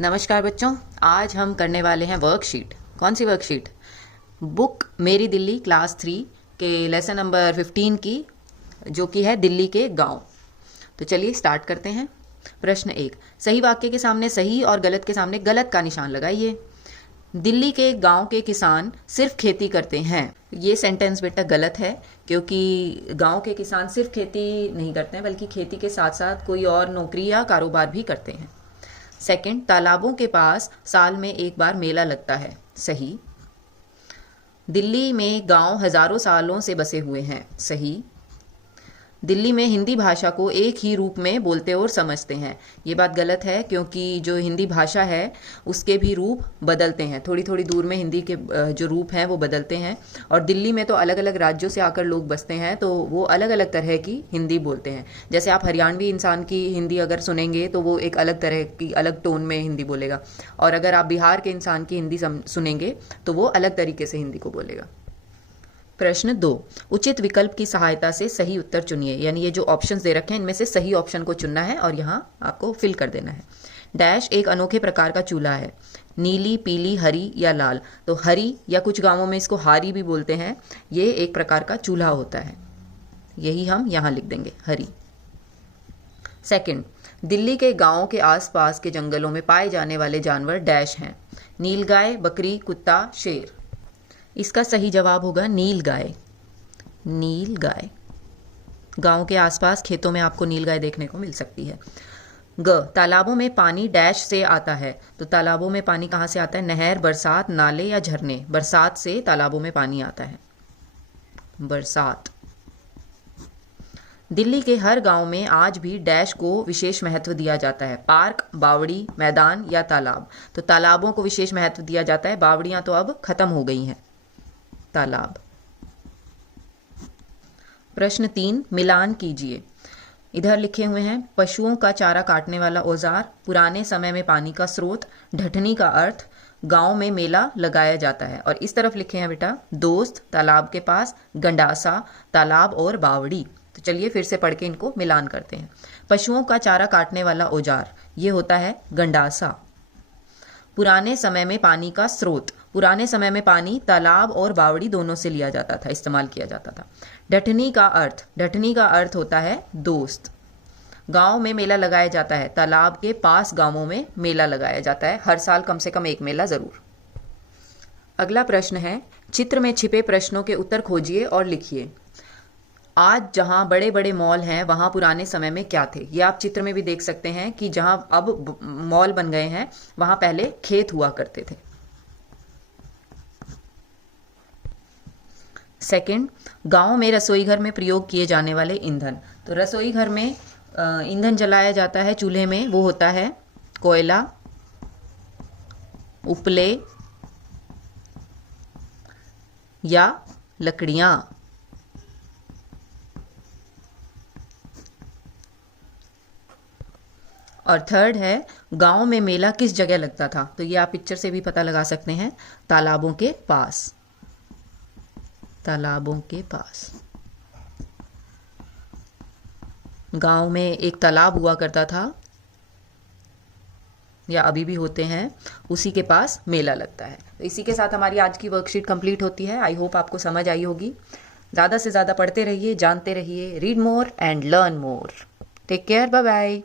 नमस्कार बच्चों, आज हम करने वाले हैं वर्कशीट। कौन सी वर्कशीट? बुक मेरी दिल्ली क्लास 3 के लेसन नंबर 15 की, जो कि है दिल्ली के गांव। तो चलिए स्टार्ट करते हैं। प्रश्न 1, सही वाक्य के सामने सही और गलत के सामने गलत का निशान लगाइए। दिल्ली के गांव के किसान सिर्फ खेती करते हैं। ये सेंटेंस बेटा गलत है, क्योंकि गांव के किसान सिर्फ खेती नहीं करते हैं, बल्कि खेती के साथ साथ कोई और नौकरी या कारोबार भी करते हैं। सेकंड, तालाबों के पास साल में एक बार मेला लगता है। सही। दिल्ली में गांव हजारों सालों से बसे हुए हैं। सही। दिल्ली में हिंदी भाषा को एक ही रूप में बोलते और समझते हैं। ये बात गलत है, क्योंकि जो हिंदी भाषा है उसके भी रूप बदलते हैं। थोड़ी थोड़ी दूर में हिंदी के जो रूप हैं वो बदलते हैं, और दिल्ली में तो अलग अलग राज्यों से आकर लोग बसते हैं, तो वो अलग अलग तरह की हिंदी बोलते हैं। जैसे आप हरियाणवी इंसान की हिंदी अगर सुनेंगे तो वो एक अलग तरह की, अलग टोन में हिंदी बोलेगा, और अगर आप बिहार के इंसान की हिंदी सुनेंगे तो वो अलग तरीके से हिंदी को बोलेगा। प्रश्न 2, उचित विकल्प की सहायता से सही उत्तर चुनिए। यानी ये जो ऑप्शंस दे रखे हैं इनमें से सही ऑप्शन को चुनना है और यहाँ आपको फिल कर देना है। डैश एक अनोखे प्रकार का चूल्हा है। नीली, पीली, हरी या लाल। तो हरी, या कुछ गांवों में इसको हारी भी बोलते हैं, ये एक प्रकार का चूल्हा होता है। यही हम यहाँ लिख देंगे, हरी। सेकंड, दिल्ली के गांवों के आसपास के जंगलों में पाए जाने वाले जानवर डैश हैं। नीलगाय, बकरी, कुत्ता, शेर। इसका सही जवाब होगा नीलगाय। नीलगाय। गांव के आसपास खेतों में आपको नीलगाय देखने को मिल सकती है। ग, तालाबों में पानी डैश से आता है। तो तालाबों में पानी कहाँ से आता है? नहर, बरसात, नाले या झरने। बरसात से तालाबों में पानी आता है। बरसात। दिल्ली के हर गांव में आज भी डैश को विशेष महत्व दिया जाता है। पार्क, बावड़ी, मैदान या तालाब। तो तालाबों को विशेष महत्व दिया जाता है, बावड़ियां तो अब खत्म हो गई हैं। तालाब। प्रश्न 3, मिलान कीजिए। इधर लिखे हुए हैं पशुओं का चारा काटने वाला औजार, पुराने समय में पानी का स्रोत, ढठनी का अर्थ, गांव में मेला लगाया जाता है। और इस तरफ लिखे हैं बेटा दोस्त, तालाब के पास, गंडासा, तालाब और बावड़ी। तो चलिए फिर से पढ़ के इनको मिलान करते हैं। पशुओं का चारा काटने वाला औजार, ये होता है गंडासा। पुराने समय में पानी का स्रोत, पुराने समय में पानी तालाब और बावड़ी दोनों से लिया जाता था, इस्तेमाल किया जाता था। ढठनी का अर्थ, ढठनी का अर्थ होता है दोस्त। गांव में मेला लगाया जाता है, तालाब के पास गांवों में मेला लगाया जाता है, हर साल कम से कम एक मेला जरूर। अगला प्रश्न है, चित्र में छिपे प्रश्नों के उत्तर खोजिए और लिखिए। आज जहां बड़े बड़े मॉल हैं वहां पुराने समय में क्या थे? ये आप चित्र में भी देख सकते हैं कि जहां अब मॉल बन गए हैं वहां पहले खेत हुआ करते थे। सेकंड, गांव में रसोई घर में प्रयोग किए जाने वाले ईंधन। तो रसोई घर में ईंधन जलाया जाता है चूल्हे में, वो होता है कोयला, उपले या लकड़ियां। और थर्ड है, गांव में मेला किस जगह लगता था? तो ये आप पिक्चर से भी पता लगा सकते हैं, तालाबों के पास। तालाबों के पास। गांव में एक तालाब हुआ करता था, या अभी भी होते हैं, उसी के पास मेला लगता है। तो इसी के साथ हमारी आज की वर्कशीट कंप्लीट होती है। आई होप आपको समझ आई होगी। ज़्यादा से ज़्यादा पढ़ते रहिए, जानते रहिए। Read more and learn more. Take care, bye bye.